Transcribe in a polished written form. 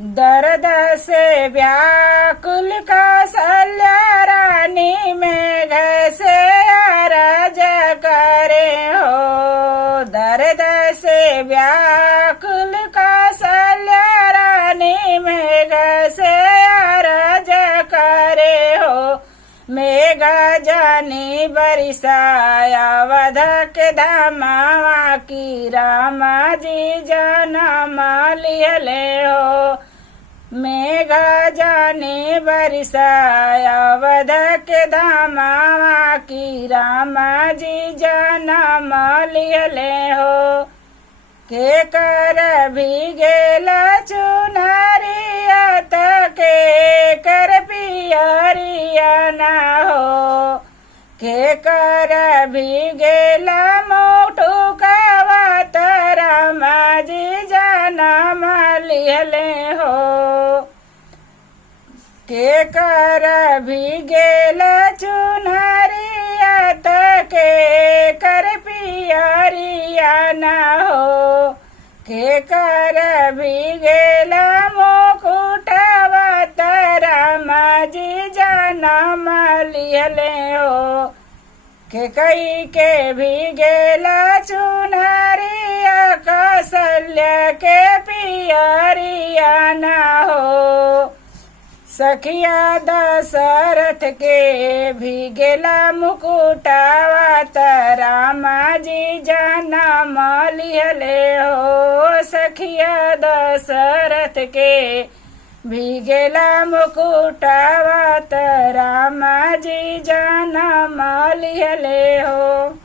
दर्द से व्याकुल कौसल्या रानी मेघ से अरज करे हो। दर्द से व्याकुल कौसल्या रानी मेघ से अरज करे हो। मेघ जानी बरसाया वधक धामा की रामा जी जनम लिहले हो। मेघ जानी बरसाया वधक धामा की रामा जी जनम लिहले हो। के कर भीगेला चुनरिया के कर पियरिया ना हो। के कर भीगेला मोटू कवात रामा जी जनम लिहले हो। के कर भीगेला चुनरिया के कर पियरिया ना हो। के कर भीगेला मुकुटवा रामा जी जनम लिहले हो। के कई के भीगेला चुनरिया कौसल्या के पियरिया ना हो। सखिया दशरथ के भीगेला मुकुटवा रामा जी जनम लिहले हो। सखिया दशरथ के भीगेला मुकुटवा रामा जी जनम लिहले हो।